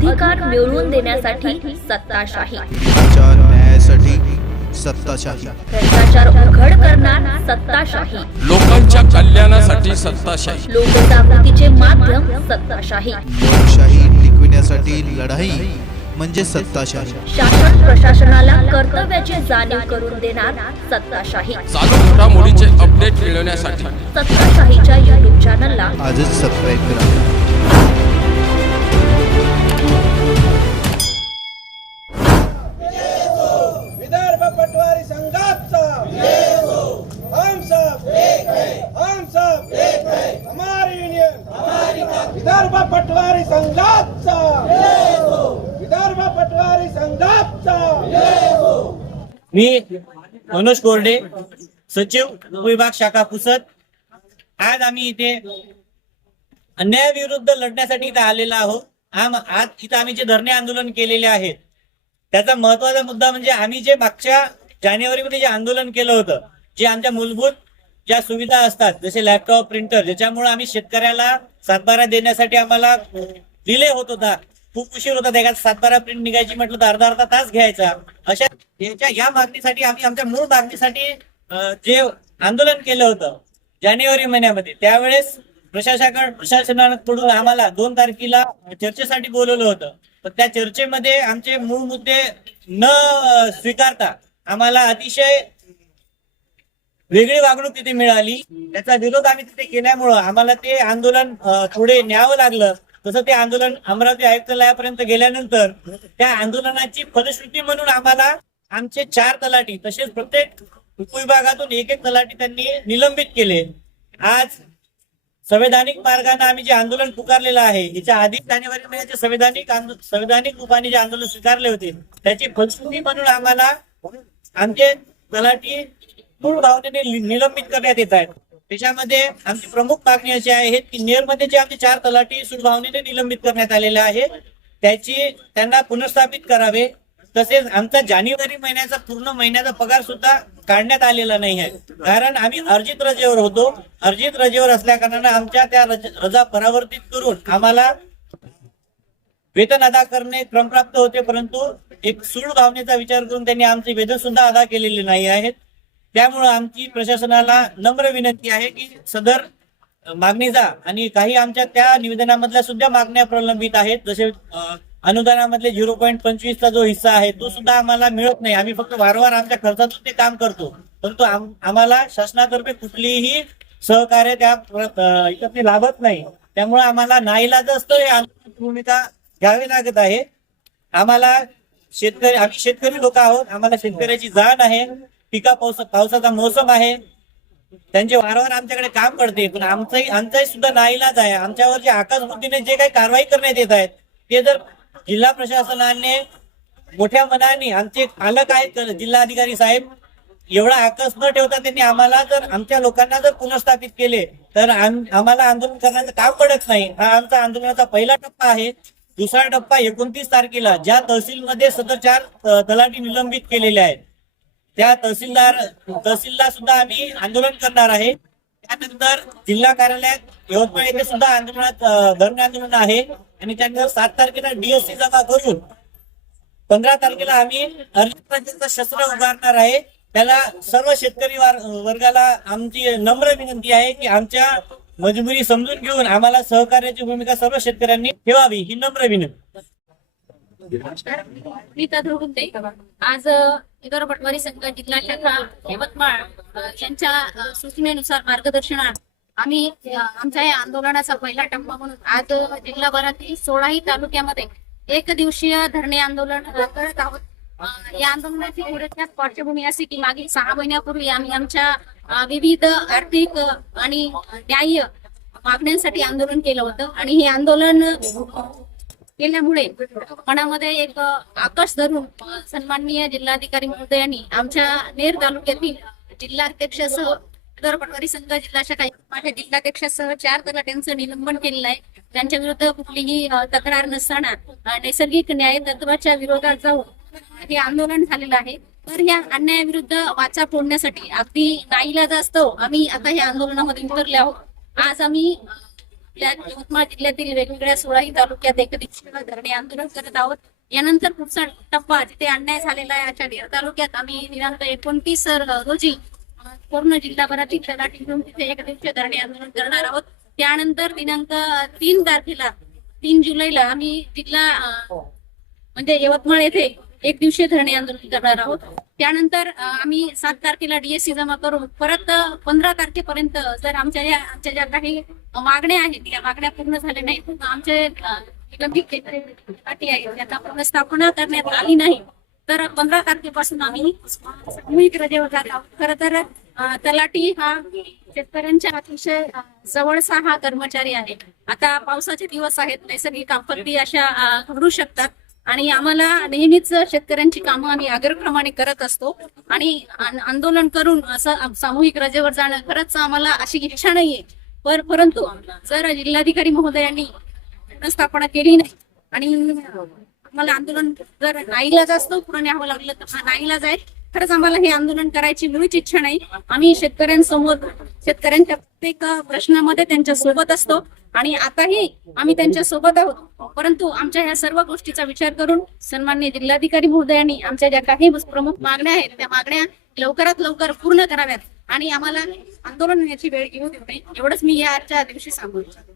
अधिकार मिळवून देण्यासाठी सत्ताशाही, न्यायासाठी सत्ताशाही, भ्रष्टाचार उघड करणार सत्ताशाही, लोकांच्या कल्याणासाठी सत्ताशाही, लोकजागृतीचे माध्यम सत्ताशाही, लोकशाही टिकविण्यासाठी लढाई म्हणजे सत्ताशाही, शासन प्रशासनाला कर्तव्याची जाणीव करून देणार सत्ताशाही, चालू घडामोडीचे अपडेट मिळवण्यासाठी सत्ताशाहीच्या YouTube चॅनलला आजच सबस्क्राईब करा। विदर्भ पटवारी संघाचा हम सब एक है, हम सब एक है, हमारी यूनियन विदर्भ पटवारी संघाचा, विदर्भ पटवारी संघाचा। मी मनोज कोरडे, सचिव उपविभाग शाखा पुसद। आज आम्ही इथे अन्यायाविरुद्ध लढण्यासाठी इथे आलेलो आहोत। आज इथे आम्ही जे धरणे आंदोलन केलेले आहेत त्याचा महत्वाचा मुद्दा म्हणजे आम्ही जे मागच्या जानेवारीमध्ये जे आंदोलन केलं होतं, जे आमच्या मूलभूत ज्या सुविधा असतात जसे लॅपटॉप, प्रिंटर, ज्याच्यामुळे आम्ही शेतकऱ्याला सातबारा देण्यासाठी आम्हाला डिले होत होता, खूप उशीर होता, त्या सातबारा प्रिंट निघायची म्हटलं तर अर्धा तास घ्यायचा। अशा या मागणीसाठी आम्ही आमच्या मूळ मागणीसाठी जे आंदोलन केलं होतं जानेवारी महिन्यामध्ये, त्यावेळेस प्रशासनाकडून आम्हाला 2 तारखेला चर्चेसाठी बोलवलं होतं। पण त्या चर्चेमध्ये आमचे मूळ मुद्दे न स्वीकारता आम्हाला अतिशय वेगळी वागणूक तिथे मिळाली। त्याचा विरोध आम्ही तिथे केल्यामुळं आम्हाला ते आंदोलन पुढे न्यावं लागलं। तसं ते आंदोलन अमरावती आयुक्तालयापर्यंत गेल्यानंतर त्या आंदोलनाची फलश्रुती म्हणून आम्हाला आमचे 4 तलाठी तसेच प्रत्येक उपविभागातून एक तलाठी त्यांनी निलंबित केले। आज संवैधानिक मार्गाने आम्ही जे आंदोलन पुकारलेलं आहे, याच्या आधी जानेवारी महिन्याचे संवैधानिक रूपाने जे आंदोलन स्वीकारले होते त्याची फलश्रुती म्हणून आम्हाला आमचे तलाठी मूळ भावनेने निलंबित करण्यात येत आहेत। त्याच्यामध्ये आमची प्रमुख मागणी अशी आहे की नेरमध्ये जे आमचे 4 तलाठी सुडभावनेने निलंबित करण्यात आलेले आहे त्यांना पुनर्स्थापित करावे। तसेच आमचा जानेवारी महिन्याचा पूर्ण महिन्याचा पगार सुद्धा काढण्यात आलेला नाही आहे, कारण आम्ही अर्जित रजेवर होतो। अर्जित रजेवर असल्या कारणाने आमच्या त्या रजा परावर्तित करून आम्हाला वेतन अदा करणे क्रमप्राप्त होते, परंतु एक सूड भावनेचा विचार करून त्यांनी आमचे वेतन सुद्धा अदा केलेले नाही आहेत। त्यामुळे आमची प्रशासनाला नम्र विनंती आहे की सदर मागणीचा आणि काही आमच्या त्या निवेदनामधल्या सुद्धा मागण्या प्रलंबित आहेत, जसे अनुदानामधले 0.25चा जो हिस्सा आहे तो सुद्धा आम्हाला मिळत नाही। आम्ही फक्त वारंवार आमच्या खर्चातून ते काम करतो, परंतु आम्हाला शासनातर्फे कुठलीही सहकार्य त्या इथे लाभत नाही। त्यामुळे आम्हाला नाईलाजास्तव हे आंदोलन भूमिका घ्यावी लागत आहे। आम्ही शेतकरी लोक आहोत, आम्हाला शेतकऱ्याची जाण आहे। पावसाचा मोसम आहे, त्यांचे वारंवार आमच्याकडे काम पडते, पण आमचाही सुद्धा नाईलाज आहे। आमच्यावर जे आकाशबुद्धीने जे काही कारवाई करण्यात येत आहेत ते जर जिल्हा प्रशासनाने मोठ्या मनाने, आमचे पालक आहेत जिल्हाधिकारी साहेब, एवढा आकस न ठेवता त्यांनी आम्हाला जर आमच्या लोकांना जर पुनर्स्थापित केले तर आम्हाला आंदोलन करण्याचं काम पडत नाही। हा आमचा आंदोलनाचा पहिला टप्पा आहे। दुसरा टप्पा 29 तारखेला ज्या तहसीलमध्ये सदर 4 तलाठी निलंबित केलेले आहेत त्या तहसीलला सुद्धा आम्ही आंदोलन करणार आहे। त्यानंतर जिल्हा कार्यालयात यवतमाळ येथे सुद्धा धरणे आंदोलन आहे आणि त्यानंतर 7 तारखेला DSC जमा करून 15 तारखेला आम्ही अर्जित रजेचं शस्त्र उभारणार आहे। त्याला सर्व शेतकरी वर्गाला आमची नम्र विनंती आहे की आमच्या मजबुरी समजून घेऊन आम्हाला सहकार्याची भूमिका सर्व शेतकऱ्यांनी ठेवावी, ही नम्र विनंती। आज विदर्भ पटवारी संघ जिल्हा शाखा यवतमाळ यांच्या सूचनेनुसार मार्गदर्शनात आम्ही आमच्या या आंदोलनाचा पहिला टप्पा म्हणून आज जिल्हाभरातील 16ही तालुक्यामध्ये 1 दिवसीय धरणे आंदोलन करत आहोत। या आंदोलनाची थोडक्यात पार्श्वभूमी अशी की मागील 6 महिन्यापूर्वी आम्ही आमच्या विविध आर्थिक आणि न्याय्य मागण्यांसाठी आंदोलन केलं होतं आणि हे आंदोलन केल्यामुळे मनामध्ये एक आकर्ष धरून सन्माननीय जिल्हाधिकारी महोदयांनी आमच्या नेर तालुक्यातील जिल्हाध्यक्षासह विदर्भ पटवारी संघ जिल्हा शाखा माझ्या जिल्हाध्यक्षासह 4 तलाट्यांचं निलंबन केलेलं आहे। त्यांच्या विरुद्ध कुठलीही तक्रार नसताना नैसर्गिक न्याय तत्वाच्या विरोधात जाऊन हे आंदोलन झालेलं आहे। तर या अन्यायाविरुद्ध वाचा फोडण्यासाठी अगदी नाईलाजास्तव आम्ही आता या आंदोलनामध्ये उतरले आहोत। आज आम्ही आपल्या यवतमाळ जिल्ह्यातील वेगवेगळ्या 16 तालुक्यात एकदिवसीय धरणे आंदोलन करत आहोत. यानंतर पुढचा टप्पा जिथे अन्याय झालेला आहे अशा नेर तालुक्यात आम्ही दिनांक 29 रोजी पूर्ण जिल्हाभरातील तलाठी घेऊन तिथे एकदिवसीय धरणे आंदोलन करणार आहोत. त्यानंतर दिनांक 3 जुलैला आम्ही जिल्हा म्हणजे यवतमाळ येथे एक दिवसीय धरणे आंदोलन करणार आहोत. त्यानंतर आम्ही 7 तारखेला DSC जमा करून परत 15 तारखेपर्यंत जर आमच्या ज्या काही मागण्या आहेत त्या मागण्या पूर्ण झाल्या नाही, आमचे निलंबित अटी आहेत त्यांना पूर्ण स्थापना करण्यात आली नाही तर 15 तारखेपासून आम्ही सामूहिक रजेवर जात आहोत. खरं तर तलाठी हा शेतकऱ्यांच्या अतिशय जवळचा हा कर्मचारी आहे. आता पावसाचे दिवस आहेत, नैसर्गिक आपत्ती अशा घडू शकतात आणि आम्हाला नेहमीच शेतकऱ्यांची कामं आम्ही आग्रहप्रमाणे करत असतो आणि आंदोलन करून असं सामूहिक रजेवर जाणं खरंच आम्हाला अशी इच्छा नाहीये. परंतु जर जिल्हाधिकारी महोदयांनी स्थापना केली नाही आणि आम्हाला आंदोलन जर नाईलाज असतो पुढे न्यावं लागलं तर हा नाईलाज आहे. खरंच आम्हाला हे आंदोलन करायची मुळीच इच्छा नाही. आम्ही शेतकऱ्यांसमोर शेतकऱ्यांच्या प्रत्येक प्रश्नामध्ये त्यांच्या सोबत असतो आणि आताही आम्ही त्यांच्या सोबत आहोत. परंतु आमच्या ह्या सर्व गोष्टीचा विचार करून सन्माननीय जिल्हाधिकारी महोदयांनी आमच्या ज्या काही प्रमुख मागण्या आहेत त्या मागण्या लवकरात लवकर पूर्ण कराव्यात आणि आम्हाला आंदोलन याची वेळ येऊ देऊ नये एवढंच मी या आजच्या दिवशी सांगू इच्छितो.